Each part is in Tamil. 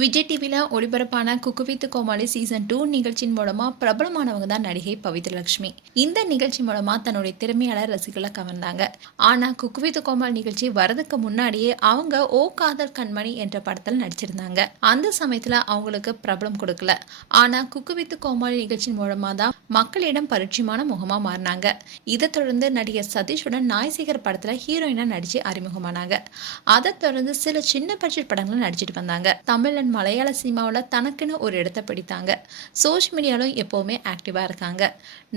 விஜய் டிவியில் ஒளிபரப்பான குக்கு வித் கோமாளி சீசன் 2 நிகழ்ச்சியின் மூலமா பிரபலமானவங்க தான் நடிகை பவித்ரலட்சுமி. இந்த நிகழ்ச்சி மூலமா தன்னுடைய திறமையால ரசிகளை கவர்ந்தாங்க. ஆனா குக்கு வித் கோமாளி நிகழ்ச்சி வரதுக்கு முன்னாடியே அவங்க ஓ காதல் கண்மணி என்ற படத்தில் நடிச்சிருந்தாங்க. அந்த சமயத்துல அவங்களுக்கு பிரபலம் கொடுக்கல. ஆனா குக்கு வித் கோமாளி நிகழ்ச்சியின் மூலமா தான் மக்களிடம் பரிச்சயமான முகமா மாறினாங்க. இதை தொடர்ந்து நடிகர் சதீஷுடன் நாய்சேகர் படத்துல ஹீரோயினா நடிச்சு அறிமுகமானாங்க. அதை தொடர்ந்து சில சின்ன பட்ஜெட் படங்களும் நடிச்சிட்டு வந்தாங்க. தமிழ் மலையாள சினிமாவில் தனக்குன்னு ஒரு இடத்தை பிடித்தாங்க. சோஷியல் மீடியாலும் எப்போவுமே ஆக்டிவாக இருக்காங்க.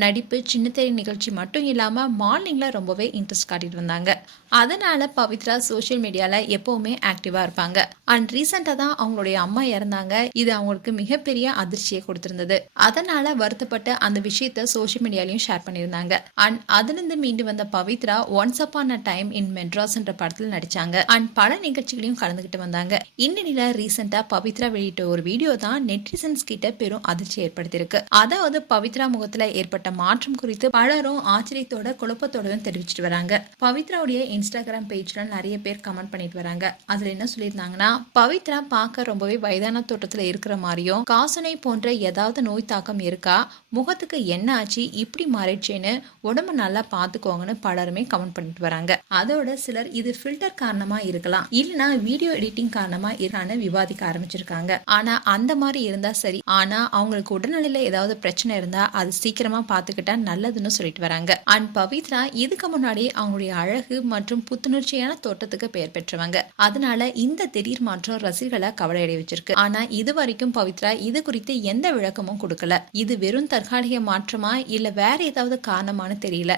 நடிப்பு, சின்னத்திரை நிகழ்ச்சி மட்டும் இல்லாமல் மார்னிங்கில் ரொம்பவே இன்ட்ரெஸ்ட் காட்டிட்டு வந்தாங்க. அதனால பவித்ரா சோஷியல் மீடியாவில் எப்போவுமே ஆக்டிவாக இருப்பாங்க. அண்ட் ரீசெண்டாக தான் அவங்களுடைய அம்மா இறந்தாங்க. இது அவங்களுக்கு மிகப்பெரிய அதிர்ச்சியை கொடுத்திருந்தது. அதனால வருத்தப்பட்டு அந்த விஷயத்த சோஷியல் மீடியாலையும் ஷேர் பண்ணியிருந்தாங்க. அண்ட் அதிலிருந்து மீண்டு வந்த Pavithra once upon a time in Madras என்ற படத்தில் நடிச்சாங்க. அண்ட் பல நிகழ்ச்சிகளையும் கலந்துகிட்டு வந்தாங்க. இந்நிலையில ரீசெண்டா பவித்ரா வெளியிட்ட ஒரு வீடியோ தான் நெட்டிசன்ஸ் கிட்ட பெரும் அதிர்ச்சி ஏற்படுத்தியிருக்கு. அதாவது பவித்ரா முகத்துல ஏற்பட்ட மாற்றம் குறித்து பலரும் ஆச்சரியத்தோட குழப்பத்தோட தெரிவிச்சிட்டு வராங்க. பவித்ராவுடைய இன்ஸ்டாகிராம் பேஜ்ல நிறைய பேர் கமெண்ட் பண்ணிட்டு வராங்க. அதுல என்ன சொல்லியிருந்தாங்கன்னா, பவித்ரா பார்க்க ரொம்பவே வயதான தோட்டத்துல இருக்கிற மாதிரியும், காசனை போன்ற ஏதாவது நோய் தாக்கம் இருக்கா, முகத்துக்கு என்ன ஆச்சு, இப்படி மாறிடுச்சேன்னு உடம்பு நல்லா பாத்துக்கோங்கன்னு பலருமே கமெண்ட் பண்ணிட்டு வராங்க. அதோட சிலர் இது ஃபில்டர் காரணமா இருக்கலாம், இல்லைன்னா வீடியோ எடிட்டிங் காரணமா இருக்கான்னு விவாதிக்க ஆரம்பிச்சிருக்காங்க. ஆனா அந்த மாதிரி இருந்தா சரி, ஆனா அவங்களுக்கு உடல்நிலையில ஏதாவது பிரச்சனை இருந்தா அது சீக்கிரமா பாத்துக்கிட்டா நல்லதுன்னு சொல்லிட்டு வராங்க. அண்ட் பவித்ரா இதுக்கு முன்னாடி அவங்களுடைய அழகு மற்றும் புத்துணர்ச்சியான தோட்டத்துக்கு பெயர் பெற்றவங்க. அதனால இந்த திடீர் மாற்றம் ரசிகர்களை கவலையடைய வச்சிருக்கு. ஆனா இது வரைக்கும் பவித்ரா இது குறித்து எந்த விளக்கமும் கொடுக்கல. இது வெறும் தற்காலிக மாற்றமா இல்ல வேற ஏதாவது காரணமானு தெரியல.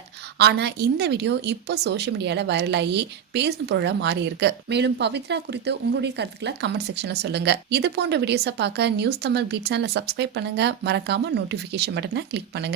ஆனா இந்த வீடியோ இப்போ சோஷியல் மீடியால வைரலாகி பேசும் பொருளா மாறி இருக்கு. மேலும் பவித்ரா குறித்து உங்களுடைய கருத்துக்களை கமெண்ட் செக்ஷன்ல சொல்லுங்க. இது போன்ற வீடியோஸை பார்க்க நியூஸ் தமிழ் கிட் சேனலை சப்ஸ்கிரைப் பண்ணுங்க. மறக்காம நோட்டிஃபிகேஷன் பட்டனை கிளிக் பண்ணுங்க.